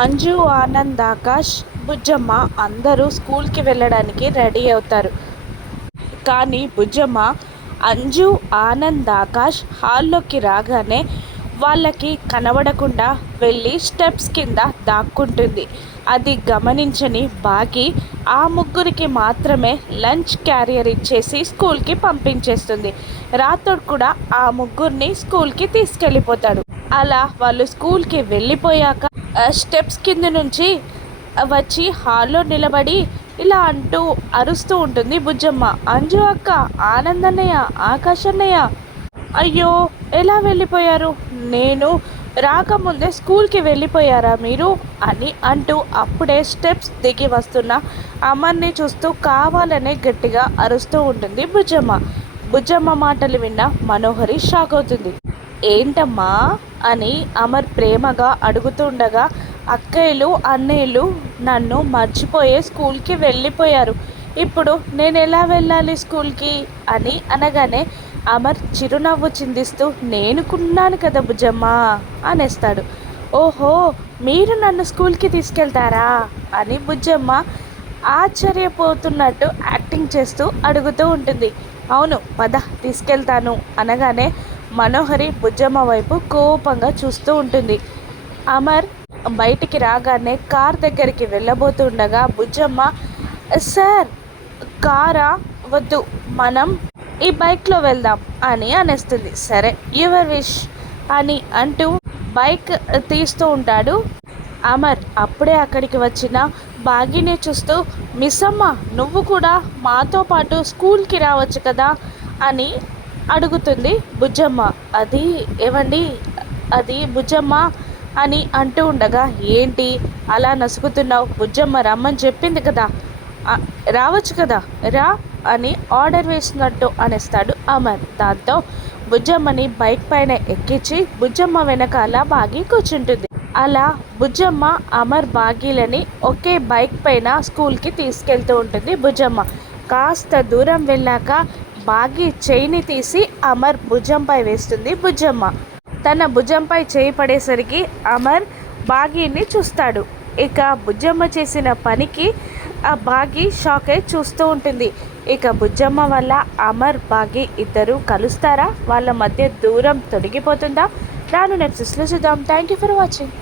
అంజు, ఆనంద్, ఆకాష్, బుజ్జమ్మ అందరూ స్కూల్కి వెళ్ళడానికి రెడీ అవుతారు. కానీ బుజ్జమ్మ అంజు, ఆనంద్, ఆకాష్ హాల్లోకి రాగానే వాళ్ళకి కనబడకుండా వెళ్ళి స్టెప్స్ కింద దాక్కుంటుంది. అది గమనించని బాగి ఆ ముగ్గురికి మాత్రమే లంచ్ క్యారియర్ ఇచ్చేసి స్కూల్కి పంపించేస్తుంది. రాతోడు కూడా ఆ ముగ్గురిని స్కూల్కి తీసుకెళ్ళిపోతాడు. అలా వాళ్ళు స్కూల్కి వెళ్ళిపోయాక స్టెప్స్ కింద నుంచి వచ్చి హాల్లో నిలబడి ఇలా అంటూ అరుస్తూ ఉంటుంది బుజ్జమ్మ. అంజు అక్క, ఆనందన్నయ్య, ఆకాష్ అన్నయ్య, అయ్యో ఎలా వెళ్ళిపోయారు? నేను రాకముందే స్కూల్కి వెళ్ళిపోయారా మీరు అని అంటూ అప్పుడే స్టెప్స్ దిగి వస్తున్న అమర్ని చూస్తూ కావాలనే గట్టిగా అరుస్తూ ఉంటుంది బుజ్జమ్మ. బుజ్జమ్మ మాటలు విన్న మనోహరి షాక్ అవుతుంది. ఏంటమ్మా అని అమర్ ప్రేమగా అడుగుతుండగా, అక్కయ్యలు అన్నయ్యలు నన్ను మర్చిపోయే స్కూల్కి వెళ్ళిపోయారు. ఇప్పుడు నేను ఎలా వెళ్ళాలి స్కూల్కి అని అనగానే అమర్ చిరునవ్వు చిందిస్తూ నేనుకున్నాను కదా బుజ్జమ్మ అనేస్తాడు. ఓహో, మీరు నన్ను స్కూల్కి తీసుకెళ్తారా అని బుజ్జమ్మ ఆశ్చర్యపోతున్నట్టు యాక్టింగ్ చేస్తూ అడుగుతూ ఉంటుంది. అవును పద తీసుకెళ్తాను అనగానే మనోహరి బుజ్జమ్మ వైపు కోపంగా చూస్తూ ఉంటుంది. అమర్ బయటికి రాగానే కార్ దగ్గరికి వెళ్ళబోతుండగా బుజ్జమ్మ సార్ కారా వద్దు, మనం ఈ బైక్లో వెళ్దాం అని అనేస్తుంది. సరే యువర్ విష్ అని అంటూ బైక్ తీస్తూ ఉంటాడు అమర్. అప్పుడే అక్కడికి వచ్చిన బాగిని చూస్తూ మిస్సమ్మ నువ్వు కూడా మాతో పాటు స్కూల్కి రావచ్చు కదా అని అడుగుతుంది బుజ్జమ్మ. అది ఏవండి అది బుజ్జమ్మ అని అంటూ ఉండగా ఏంటి అలా నసుగుతున్నావు? బుజ్జమ్మ రమ్మని చెప్పింది కదా, రావచ్చు కదా, రా అని ఆర్డర్ వేసినట్టు అనేస్తాడు అమర్. దాంతో బుజ్జమ్మని బైక్ పైన ఎక్కించి బుజ్జమ్మ వెనకాల బాగి కూర్చుంటుంది. అలా బుజ్జమ్మ అమర్ బాగీలని ఒకే బైక్ పైన స్కూల్కి తీసుకెళ్తూ ఉంటుంది బుజ్జమ్మ. కాస్త దూరం వెళ్ళాక బాగి చేయిని తీసి అమర్ భుజంపై వేస్తుంది బుజ్జమ్మ. తన భుజంపై చేయి పడేసరికి అమర్ బాగీని చూస్తాడు. ఇక బుజ్జమ్మ చేసిన పనికి ఆ బాగి షాక్ అయి చూస్తూ ఉంటుంది. ఇక బుజ్జమ్మ వల్ల అమర్ బాగి ఇద్దరు కలుస్తారా? వాళ్ళ మధ్య దూరం తొలగిపోతుందా? రాను నెక్స్ట్ చూద్దాం. Thank you for watching.